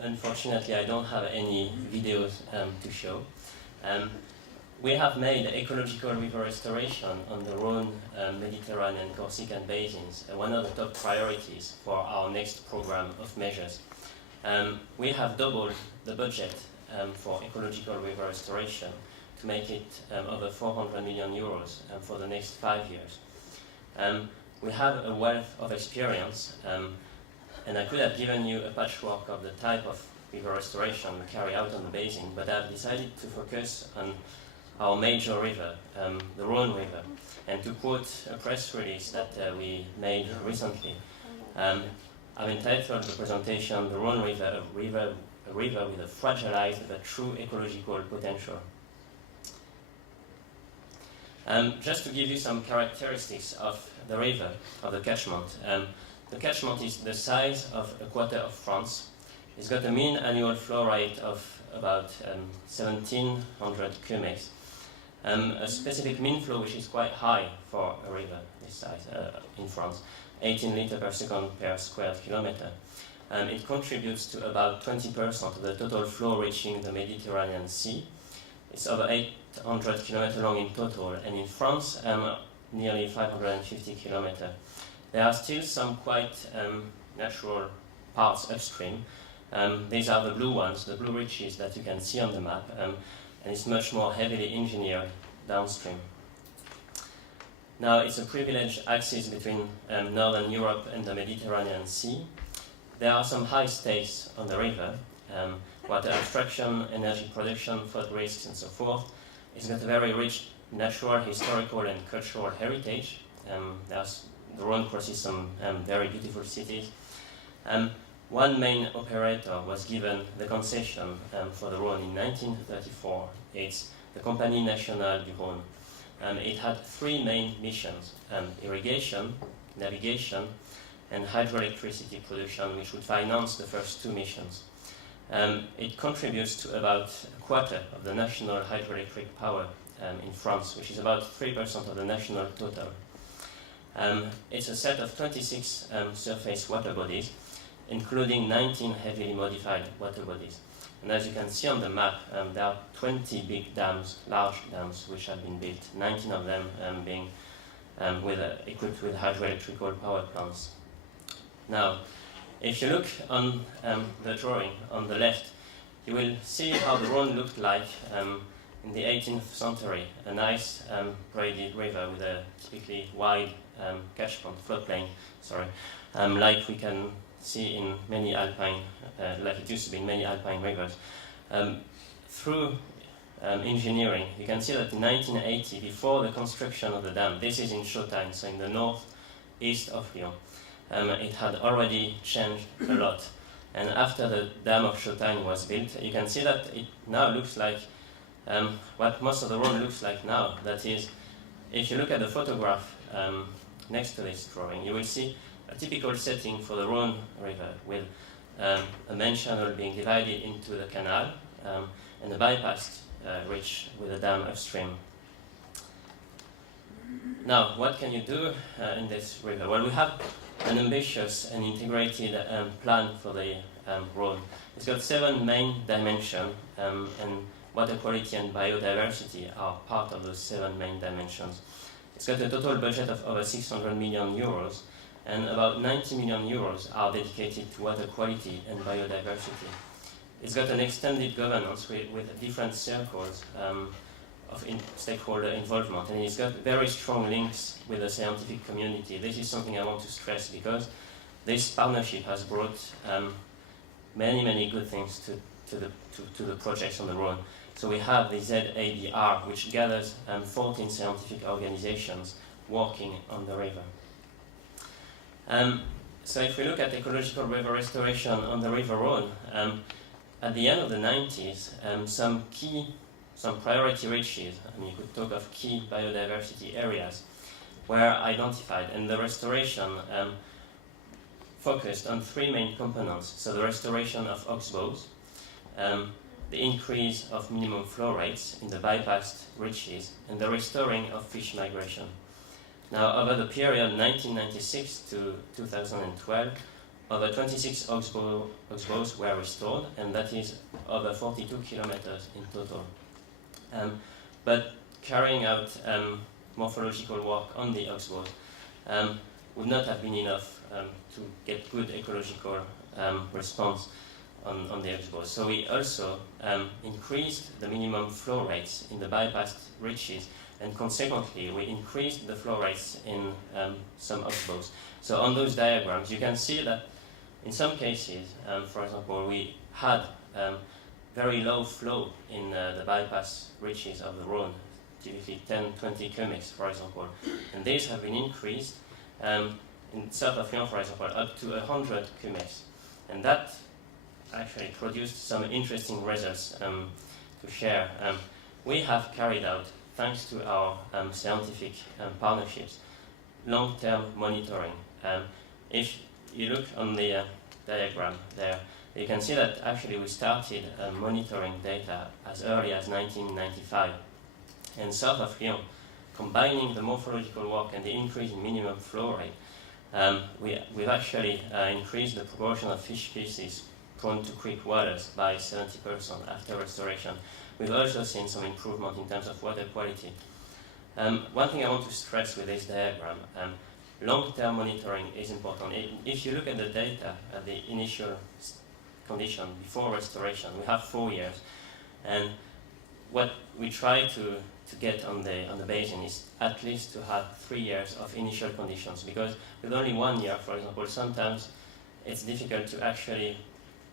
unfortunately, I don't have any videos to show. We have made ecological river restoration on the Rhone, Mediterranean, Corsican basins one of the top priorities for our next program of measures. We have doubled the budget for ecological river restoration to make it over 400 million euros for the next 5 years. We have a wealth of experience, and I could have given you a patchwork of the type of river restoration we carry out on the basin, but I've decided to focus on our major river, the Rhone River, and to quote a press release that we made recently. I've entitled the presentation, "The Rhone River, a river with a fragilized but true ecological potential." Just to give you some characteristics of the river, of the catchment. The catchment is the size of a quarter of France. It's got a mean annual flow rate of about 1,700 cubics. A specific mean flow which is quite high for a river this size in France, 18 liters per second per square kilometer. It contributes to about 20% of the total flow reaching the Mediterranean Sea. It's over 800 kilometers long in total, and in France, nearly 550 kilometers. There are still some quite natural parts upstream. These are the blue ones, the blue ridges that you can see on the map, and it's much more heavily engineered downstream. Now, it's a privileged axis between Northern Europe and the Mediterranean Sea. There are some high stakes on the river, water abstraction, energy production, flood risks, and so forth. It's got a very rich natural, historical, and cultural heritage. The Rhone crosses some very beautiful cities. One main operator was given the concession for the Rhone in 1934. It's the Compagnie Nationale du Rhône. It had three main missions: irrigation, navigation, and hydroelectricity production, which would finance the first two missions. It contributes to about a quarter of the national hydroelectric power in France, which is about 3% of the national total. It's a set of 26 surface water bodies, including 19 heavily modified water bodies. And as you can see on the map, there are 20 big dams, large dams, which have been built, 19 of them being equipped with hydroelectrical power plants. Now, if you look on the drawing on the left, you will see how the Rhone looked like in the 18th century, a nice braided river with a typically wide catchment, floodplain, like we can see in many alpine, like it used to be in many alpine rivers. Through engineering, you can see that in 1980, before the construction of the dam, this is in Chautagne, so in the northeast of Lyon, it had already changed a lot. And after the dam of Chautagne was built, you can see that it now looks like what most of the Rhone looks like now. That is, if you look at the photograph next to this drawing, you will see a typical setting for the Rhone River, with a main channel being divided into the canal and a bypassed reach with a dam upstream. Now, what can you do in this river? Well, we have an ambitious and integrated plan for the Rhone. It's got 7 main dimensions, and water quality and biodiversity are part of those 7 main dimensions. It's got a total budget of over 600 million euros, and about 90 million euros are dedicated to water quality and biodiversity. It's got an extended governance with different circles of stakeholder involvement, and it's got very strong links with the scientific community. This is something I want to stress, because this partnership has brought many good things to the projects on the Rhone. So we have the ZABR, which gathers 14 scientific organizations working on the river. So if we look at ecological river restoration on the River Rhone, at the end of the 90s, some priority reaches, and you could talk of key biodiversity areas, were identified, and the restoration focused on 3 main components. So the restoration of oxbows, the increase of minimum flow rates in the bypassed reaches, and the restoring of fish migration. Now, over the period 1996 to 2012, over 26 oxbows were restored, and that is over 42 kilometers in total. But carrying out morphological work on the oxbows would not have been enough to get good ecological response on the oxbows. So we also increased the minimum flow rates in the bypassed reaches, and consequently we increased the flow rates in some oxbows. So on those diagrams you can see that in some cases, for example, we had very low flow in the bypass reaches of the Rhône, typically 10-20 cubics, for example, and these have been increased in south of Lyon, for example, up to 100 cubics, and that actually produced some interesting results to share. We have carried out, thanks to our scientific partnerships, long-term monitoring. If you look on the diagram there, you can see that actually we started monitoring data as early as 1995. And south of Lyon, combining the morphological work and the increase in minimum flow rate, we've actually increased the proportion of fish species prone to quick waters by 70% after restoration. We've also seen some improvement in terms of water quality. One thing I want to stress with this diagram, long-term monitoring is important. If you look at the data at the initial condition before restoration, we have 4 years, and what we try to get on the basin is at least to have 3 years of initial conditions, because with only 1 year, for example, sometimes it's difficult to actually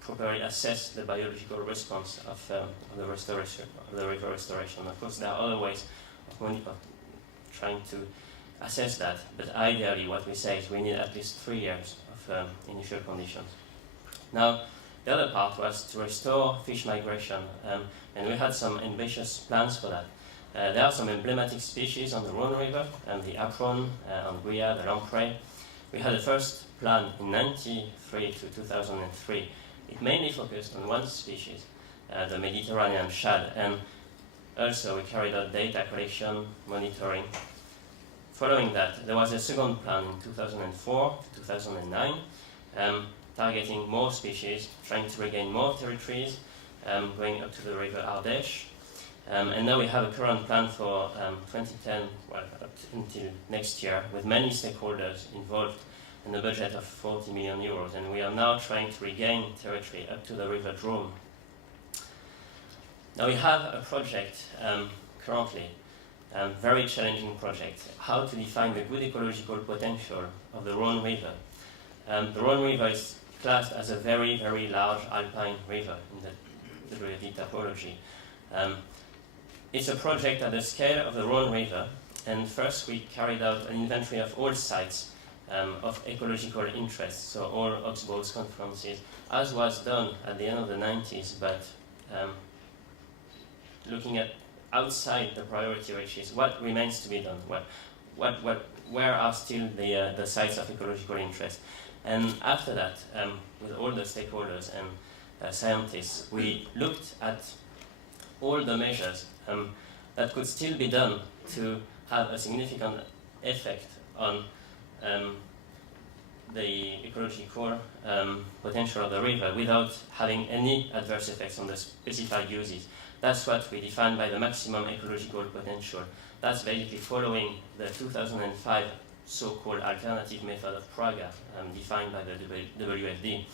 properly assess the biological response of the restoration, of the river restoration. Of course, there are other ways of trying to assess that, but ideally what we say is we need at least 3 years of initial conditions. Now, the other part was to restore fish migration, and we had some ambitious plans for that. There are some emblematic species on the Rhône River, the apron, anguilla, the lamprey. We had a first plan in 1993 to 2003. It mainly focused on one species, the Mediterranean shad, and also we carried out data collection, monitoring. Following that, there was a second plan in 2004 to 2009, targeting more species, trying to regain more territories, going up to the river Ardèche. And now we have a current plan for 2010, well, up until next year, with many stakeholders involved, and a budget of 40 million euros. And we are now trying to regain territory up to the river Drôme. Now we have a project currently, very challenging project, how to define the good ecological potential of the Rhône River. The Rhône River is classed as a very, very large alpine river in the WFD topology. It's a project at the scale of the Rhône River, and first we carried out an inventory of all sites of ecological interest, so all oxbows, conferences, as was done at the end of the 90s, but looking at outside the priority reaches, what remains to be done? Where are still the sites of ecological interest? And after that, with all the stakeholders and scientists, we looked at all the measures that could still be done to have a significant effect on the ecological potential of the river without having any adverse effects on the specified uses. That's what we define by the maximum ecological potential. That's basically following the 2005 so-called alternative method of Praga, defined by the WFD.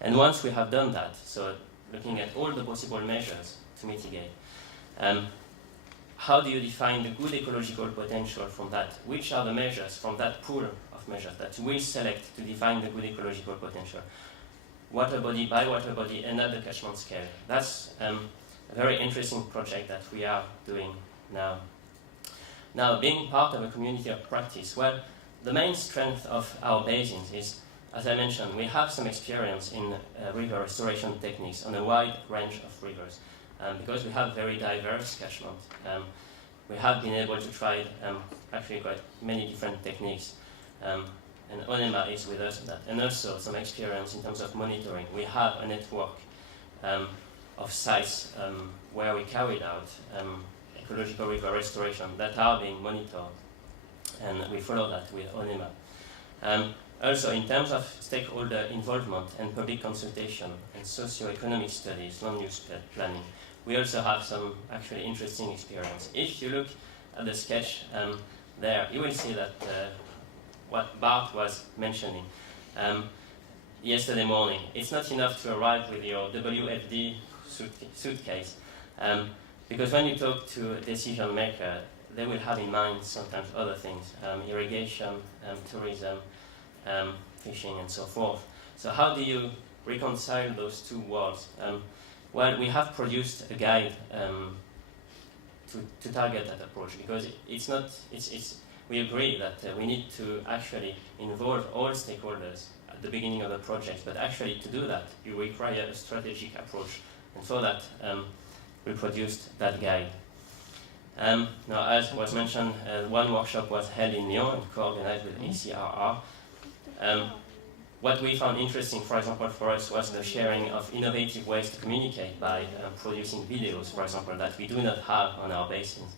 And once we have done that, so looking at all the possible measures to mitigate, how do you define the good ecological potential from that? Which are the measures from that pool of measures that we select to define the good ecological potential? Water body by water body and at the catchment scale. That's a very interesting project that we are doing now. Now, being part of a community of practice, well, the main strength of our basins is, as I mentioned, we have some experience in river restoration techniques on a wide range of rivers. Because we have very diverse catchment, we have been able to try actually quite many different techniques. And ONEMA is with us in that. And also some experience in terms of monitoring. We have a network of sites where we carried out ecological river restoration that are being monitored, and we follow that with ONEMA. Also, in terms of stakeholder involvement and public consultation and socio-economic studies, land-use planning, we also have some actually interesting experience. If you look at the sketch there, you will see that what Bart was mentioning yesterday morning, it's not enough to arrive with your WFD suitcase, because when you talk to a decision maker, they will have in mind sometimes other things, irrigation, tourism, fishing, and so forth. So how do you reconcile those two worlds? Well, we have produced a guide to target that approach, because we agree that we need to actually involve all stakeholders at the beginning of the project, but actually to do that, you require a strategic approach. And for that, we produced that guide. Now, as was mentioned, one workshop was held in Lyon and co-organized with ACRR. What we found interesting, for example, for us was the sharing of innovative ways to communicate by producing videos, for example, that we do not have on our basins.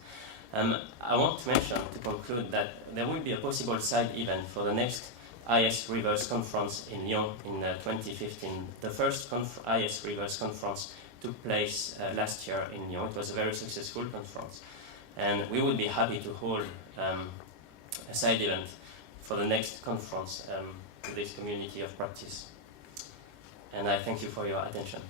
I want to mention, to conclude, that there will be a possible side event for the next IS Rivers Conference in Lyon in 2015. The first IS Rivers Conference took place last year in Lyon. It was a very successful conference. And we would be happy to hold a side event for the next conference to this community of practice. And I thank you for your attention.